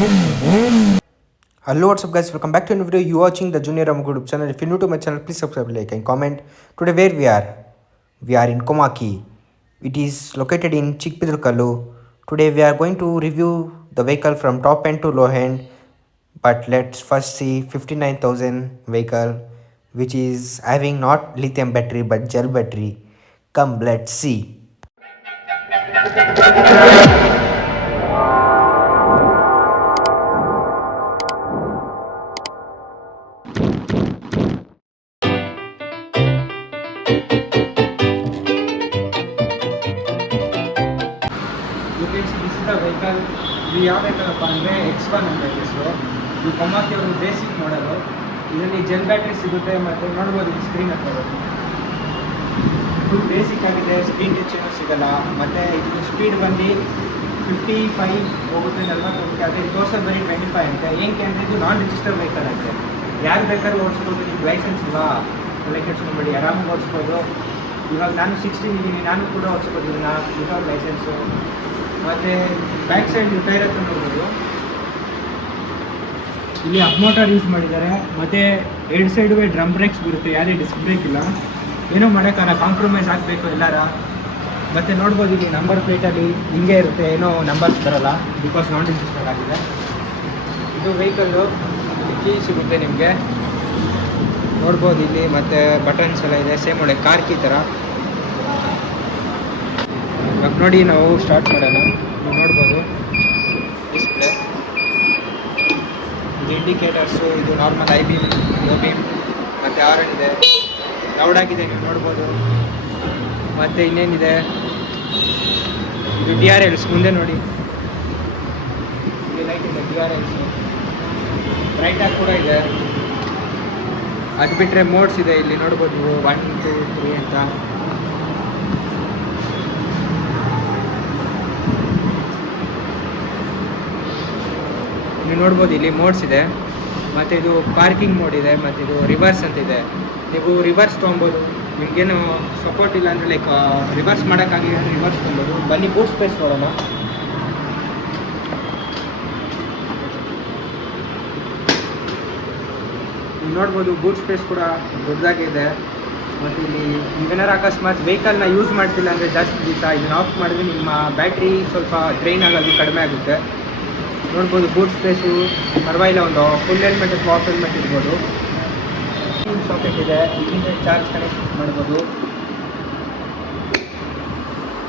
Hello, what's up guys, welcome back to a new video. You watching the Junior Ramu YouTube channel. If you're new to my channel, please subscribe, like and comment. Today where we are in Komaki. It is located in Chikpidurkallu. Today we are going to review the vehicle from top end to low end. But let's first see 59,000 vehicle which is having not lithium battery but gel battery. Come, let's see. This is the vehicle. ಇದು ಯಾವ ವೆಹಿಕಲ್ಪ್ಪ ಅಂದರೆ X1 ಅಂತ ಹೆಸರು. ಇದು ಕೊಮಾಕಿ ಅವರು basic ಮಾಡಲು. ಇದರಲ್ಲಿ gel battery ಸಿಗುತ್ತೆ ಮತ್ತು ನೋಡ್ಬೋದು ಇದು ಸ್ಕ್ರೀನ್ ಹತ್ರ ಇದು ಬೇಸಿಕ್ ಆಗಿದೆ, ಸ್ಕ್ರೀನ್ ಟಚ್ ಏನೂ ಸಿಗಲ್ಲ. ಮತ್ತು ಇದು ಸ್ಪೀಡ್ ಬಂದು 55 ಹೋಗುತ್ತೆ, 40 ಹೋಗುತ್ತೆ. ಅದೇ ತೋರ್ಸೋದು ಬರೀ 25 ಅಂತೆ. ಏನಕ್ಕೆ ಅಂದರೆ ಇದು ನಾನ್ ರಿಜಿಸ್ಟರ್ ವೆಹಿಕಲ್ ಅಂತೆ. ಯಾರು ಬೇಕಾದ್ರೂ ಓಡಿಸ್ಬೋದು, ನಿಮ್ಗೆ ಲೈಸೆನ್ಸ್ ಇಲ್ಲ ತಲೆ ಕೆಡ್ಸ್ಕೊಂಬೇಡಿ, ಆರಾಮಾಗಿ ಓಡಿಸ್ಬೋದು. ಇವಾಗ ನಾನು 16 ಇದ್ದೀನಿ, ನಾನು ಕೂಡ ಓಡಿಸ್ಬೋದು ಇದನ್ನು ವಿತೌಟ್ ಲೈಸೆನ್ಸು. ಮತ್ತು ಬ್ಯಾಕ್ ಸೈಡ್ ನೀವು ಟೈರ್ ಹತ್ರ ನೋಡ್ಬೋದು, ಇಲ್ಲಿ ಅಪ್ ಮೋಟಾರ್ ಯೂಸ್ ಮಾಡಿದ್ದಾರೆ. ಮತ್ತು ಎರಡು ಸೈಡು ಡ್ರಮ್ ಬ್ರೇಕ್ಸ್ ಬರುತ್ತೆ, ಯಾವುದೇ ಡಿಸ್ಕ್ ಬ್ರೇಕ್ ಇಲ್ಲ. ಏನೋ ಮಾಡೋಕ್ಕಲ್ಲ, ಕಾಂಪ್ರಮೈಸ್ ಆಗಬೇಕು ಎಲ್ಲಾರ. ಮತ್ತು ನೋಡ್ಬೋದು ಇಲ್ಲಿ ನಂಬರ್ ಪ್ಲೇಟಲ್ಲಿ ಹಿಂಗೆ ಇರುತ್ತೆ, ಏನೋ ನಂಬರ್ಸ್ ಬರೋಲ್ಲ ಬಿಕಾಸ್ ನಾನ್ ರಿಜಿಸ್ಟರ್ಡ್ ಆಗಿದೆ. ಇದು ವೆಹಿಕಲ್ಲು ಕೀ ಸಿಗುತ್ತೆ ನಿಮಗೆ, ನೋಡ್ಬೋದು ಇಲ್ಲಿ. ಮತ್ತು ಬಟನ್ಸ್ ಎಲ್ಲ ಇದೆ, ಸೇಮ್ ಒಳ್ಳೆ ಕಾರ್ ಕೀ ಥರ. ಇವಾಗ ನೋಡಿ ನಾವು ಸ್ಟಾರ್ಟ್ ಮಾಡೋಣ. ನೀವು ನೋಡ್ಬೋದು ಡಿಸ್ಪ್ಲೇ, ಇದು ಇಂಡಿಕೇಟರ್ಸು, ಇದು normal I beam, low beam, ಮತ್ತು ಆರನ್ ಇದೆ, ಲೌಡ್ ಆಗಿದೆ ನೀವು ನೋಡ್ಬೋದು. ಮತ್ತು ಇನ್ನೇನಿದೆ, ಇದು DRLs ಮುಂದೆ ನೋಡಿ, ಇಲ್ಲಿ ಲೈಟ್ ಇದೆ, DRLs ಬ್ರೈಟಾಗಿ ಕೂಡ ಇದೆ. ಅದು ಬಿಟ್ಟರೆ ಮೋಡ್ಸ್ ಇದೆ, ಇಲ್ಲಿ ನೋಡ್ಬೋದು ನೀವು 1, 2, 3 ಅಂತ. ನೀವು ನೋಡ್ಬೋದು ಇಲ್ಲಿ ಮೋಡ್ಸ್ ಇದೆ. ಮತ್ತು ಇದು ಪಾರ್ಕಿಂಗ್ ಮೋಡ್ ಇದೆ, ಮತ್ತು ಇದು ರಿವರ್ಸ್ ಅಂತ ಇದೆ. ನೀವು ರಿವರ್ಸ್ ತೊಗೊಬೋದು, ನಿಮಗೇನು ಸಪೋರ್ಟ್ ಇಲ್ಲ ಅಂದರೆ ಲೈಕ್ ರಿವರ್ಸ್ ಮಾಡೋಕ್ಕಾಗಲಿ ಅಂದರೆ ರಿವರ್ಸ್ ತೊಗೊಬೋದು. ಬನ್ನಿ ಬೂಟ್ ಸ್ಪೇಸ್ ನೋಡೋಣ. ನೀವು ನೋಡ್ಬೋದು ಬೂಟ್ ಸ್ಪೇಸ್ ಕೂಡ ದೊಡ್ಡದಾಗಿದೆ. ಮತ್ತು ಇಲ್ಲಿ ನೀವೇನಾರು ಅಕಸ್ಮಾತ್ ವೆಹಿಕಲ್ನ ಯೂಸ್ ಮಾಡ್ತಿಲ್ಲ ಅಂದರೆ ಜಾಸ್ತಿ ದಿವಸ ಇದನ್ನು ಆಫ್ ಮಾಡಿದ್ರೆ ನಿಮ್ಮ ಬ್ಯಾಟ್ರಿ ಸ್ವಲ್ಪ ಡ್ರೈನ್ ಆಗೋದು ಕಡಿಮೆ ಆಗುತ್ತೆ. ನೋಡ್ಬೋದು ಬೂಟ್ ಸ್ಪೇಸು ಪರವಾಗಿಲ್ಲ, ಒಂದು ಫುಲ್ ಹೆಲ್ಮೆಟ್ ಅಥವಾ ಹಾಫ್ ಹೆಲ್ಮೆಟ್ ಇರ್ಬೋದು. ಸಾಕೆಟ್ ಇದೆ, ಇಲ್ಲಿಂದ ಚಾರ್ಜ್ ಕನೆಕ್ಟ್ ಮಾಡ್ಬೋದು.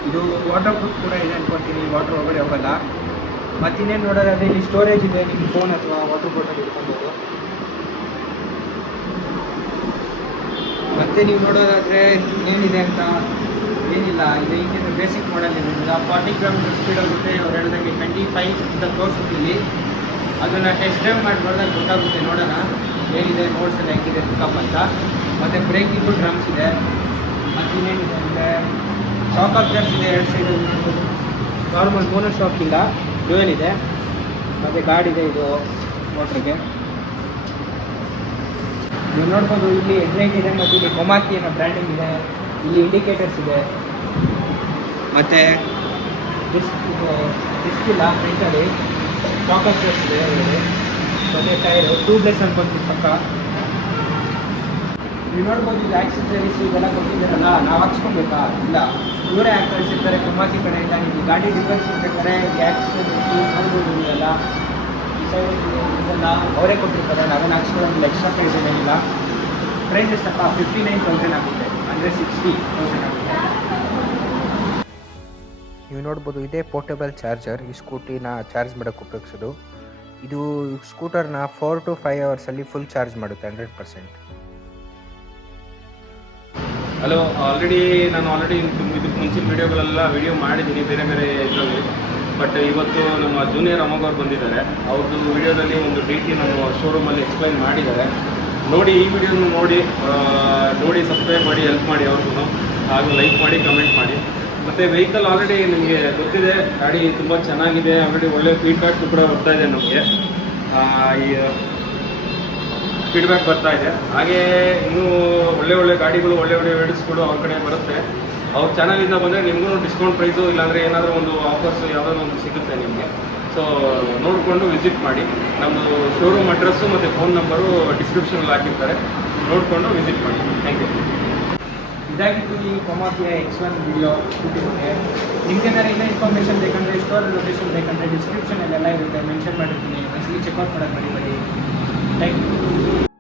ಇದು ವಾಟರ್ ಪ್ರೂಫ್ ಕೂಡ ಇದೆ ಅನ್ಕೊತೀನಿ, ವಾಟರ್ ಒಳಗಡೆ ಹೋಗಲ್ಲ. ಮತ್ತಿನ್ನೇನು ನೋಡೋದಾದರೆ ಇಲ್ಲಿ ಸ್ಟೋರೇಜ್ ಇದೆ, ನಿಮ್ಮ ಫೋನ್ ಅಥವಾ ವಾಟರ್ ಬಾಟಲ್ ಇಟ್ಕೊಬೋದು. ಮತ್ತು ನೀವು ನೋಡೋದಾದರೆ ಏನಿದೆ ಅಂತ ಏನಿಲ್ಲ, ಇದು ಹಿಂಗೆ ಬೇಸಿಕ್ ಮಾಡಲ್ ಇರೋದಿಲ್ಲ. 40 ಕಿಲೋಮೀಟರ್ ಸ್ಪೀಡ್ ಆಗುತ್ತೆ. ಅವ್ರು ಹೇಳಿದಂಗೆ 25 ಅಂತ ತೋರಿಸುತ್ತೀವಿ. ಅದನ್ನು ಟೆಸ್ಟ್ ಡ್ರೈವ್ ಮಾಡಿ ನೋಡಿದಾಗ ಗೊತ್ತಾಗುತ್ತೆ. ನೋಡೋಣ ಏನಿದೆ, ಮೋಡ್ಸ್ ಎಲ್ಲ ಹೆಂಗಿದೆ ಪಿಕಪ್ ಅಂತ. ಮತ್ತು ಬ್ರೇಕಿಂಗು ಡ್ರಮ್ಸ್ ಇದೆ. ಮತ್ತು ಇನ್ನೇನಿದೆ ಅಂದರೆ ಶಾಕ್ ಅಬ್ಸರ್ಸ್ ಇದೆ, ಎರಡು ಸೈಡಲ್ಲಿ ನೋಡ್ಬೋದು. ನಾರ್ಮಲ್ ಮೋನೋ ಶಾಕ್ ಇಲ್ಲ, ಡ್ಯೂಯಲ್ ಇದೆ. ಮತ್ತು ಗಾರ್ಡ್ ಇದೆ ಇದು ಮೋಟ್ರಿಗೆ. ನೀವು ನೋಡ್ಬೋದು ಇಲ್ಲಿ ಹೆಡ್ಲೈಟ್ ಇದೆ, ಮತ್ತು ಇಲ್ಲಿ ಕೊಮಾಕಿ ಅನ್ನೋ ಬ್ರ್ಯಾಂಡಿಂಗ್ ಇದೆ. ಇಲ್ಲಿ ಇಂಡಿಕೇಟರ್ಸ್ ಇದೆ. ಮತ್ತು ಡಿಸ್ಕ್ ಇಲ್ಲ ಫ್ರಂಟಲ್ಲಿ, ಶಾಕ್ ಅಬ್ಸರ್ಸ್ ಇದೆ ಇಲ್ಲಿ. ಮತ್ತು ಟೈರು ಟ್ಯೂಬ್ಲೆಸ್ ಅನ್ಕೊಂತೀವಿ ಪಕ್ಕ. ನೀವು ನೋಡ್ಬೋದು ಇದು ಆಕ್ಸೆಸರೀಸ್ ಇದೆಲ್ಲ ಕೊಟ್ಟಿದ್ದಾರಲ್ಲ, ನಾವು ಹಾಕ್ಸ್ಕೊಬೇಕಾ? ಇಲ್ಲ, ಇವರೇ ಹಾಕಿ ಕಳಿಸಿರ್ತಾರೆ ಕೊಮಾಕಿ ಕಡೆಯಿಂದ. ನಿಮಗೆ ಗಾಡಿ ಡಿಫೆನ್ಸ್ ಇರ್ಬೇಕಾದ್ರೆ ಈ ಆಕ್ಸೆಸರೀಸ್ ನೋಡ್ಬೋದು ಇದೆಲ್ಲ, ಈ ಸೈಡ್ ಇದೆಲ್ಲ ಅವರೇ ಕೊಟ್ಟಿರ್ತಾರೆ. ನಾವೇನು ಹಾಕ್ಸ್ಕೊಳ್ಳೋದಿಲ್ಲ, ಎಕ್ಸ್ಟ್ರಾ ಪ್ರೈಸ್ ಏನಿಲ್ಲ. ಪ್ರೈಸ್ ಎಷ್ಟಪ್ಪ? 59,000 ಆಗುತ್ತೆ, ಅಂದರೆ 60,000 ಆಗುತ್ತೆ. ನೀವು ನೋಡ್ಬೋದು ಇದೇ ಪೋರ್ಟೇಬಲ್ ಚಾರ್ಜರ್. ಈ ಸ್ಕೂಟಿನ ಚಾರ್ಜ್ ಮಾಡೋಕ್ಕೆ ಉಪಯೋಗಿಸೋದು. ಇದು ಸ್ಕೂಟರ್ನ 4 to 5 ಅವರ್ಸಲ್ಲಿ ಫುಲ್ ಚಾರ್ಜ್ ಮಾಡುತ್ತೆ 100%. ಹಲೋ, ನಾನು ಇದಕ್ಕೆ ಮುಂಚಿನ ವೀಡಿಯೋಗಳೆಲ್ಲ ಮಾಡಿದ್ದೀನಿ ಬೇರೆ ಬೇರೆ ಇದರಲ್ಲಿ. ಬಟ್ ಇವತ್ತು ನಮ್ಮ ಜೂನಿಯರ್ ಅಮ್ಮಗವ್ರು ಬಂದಿದ್ದಾರೆ. ಅವ್ರದ್ದು ವೀಡಿಯೋದಲ್ಲಿ ಒಂದು ರೀತಿ ನಮ್ಮ ಶೋರೂಮಲ್ಲಿ ಎಕ್ಸ್ಪ್ಲೈನ್ ಮಾಡಿದ್ದಾರೆ. ನೋಡಿ, ಈ ವಿಡಿಯೋನ ನೋಡಿ ಸಬ್ಸ್ಕ್ರೈಬ್ ಮಾಡಿ, ಹೆಲ್ಪ್ ಮಾಡಿ ಅವ್ರಿಗೂ. ಹಾಗೂ ಲೈಕ್ ಮಾಡಿ, ಕಮೆಂಟ್ ಮಾಡಿ. ಮತ್ತು ವೆಹಿಕಲ್ ಆಲ್ರೆಡಿ ನಿಮಗೆ ಗೊತ್ತಿದೆ, ಗಾಡಿ ತುಂಬ ಚೆನ್ನಾಗಿದೆ. ಆಲ್ರೆಡಿ ಒಳ್ಳೆ ಫೀಡ್ಬ್ಯಾಕ್ ಕೂಡ ಬರ್ತಾ ಇದೆ ನಮಗೆ, ಈ ಫೀಡ್ಬ್ಯಾಕ್ ಬರ್ತಾ ಇದೆ. ಹಾಗೇ ಇನ್ನೂ ಒಳ್ಳೆ ಗಾಡಿಗಳು, ಒಳ್ಳೆ ವೆಹಿಕಲ್ಸ್ಗಳು ಅವ್ರ ಕಡೆ ಬರುತ್ತೆ. ಅವ್ರ ಚಾನಲಿಂದ ಬಂದರೆ ನಿಮಗೂ ಡಿಸ್ಕೌಂಟ್ ಪ್ರೈಸು, ಇಲ್ಲಾಂದರೆ ಏನಾದರೂ ಒಂದು ಆಫರ್ಸು ಯಾವುದಾದ್ರು ಒಂದು ಸಿಗುತ್ತೆ ನಿಮಗೆ. ಸೊ ನೋಡಿಕೊಂಡು ವಿಸಿಟ್ ಮಾಡಿ. ನಮ್ಮದು ಶೋರೂಮ್ ಅಡ್ರೆಸ್ಸು ಮತ್ತು ಫೋನ್ ನಂಬರು ಡಿಸ್ಕ್ರಿಪ್ಷನಲ್ಲಿ ಹಾಕಿರ್ತಾರೆ, ನೋಡಿಕೊಂಡು ವಿಸಿಟ್ ಮಾಡಿ. Thank you. ಇದಾಗಿತ್ತು ಈ ಕೊಮಾಕಿಯ X1 ವಿಡಿಯೋ ಸ್ಕೂಟಿ ಬಗ್ಗೆ. ನಿಮ್ಗೇನಾದ್ರು ಇನ್ನೂ ಇನ್ಫಾರ್ಮೇಷನ್ ಬೇಕಂದರೆ, ಸ್ಟೋರ್ ಲೊಕೇಶನ್ ಬೇಕಂದರೆ ಡಿಸ್ಕ್ರಿಪ್ಷನಲ್ಲೆಲ್ಲ ಇರುತ್ತೆ, ಮೆನ್ಷನ್ ಮಾಡಿರ್ತೀನಿ. ಒಂದ್ಸಲಿ ಚೆಕ್ಔಟ್ ಮಾಡೋಕ್ಕೆ ಮರಿಬೇಡಿ. Thank you.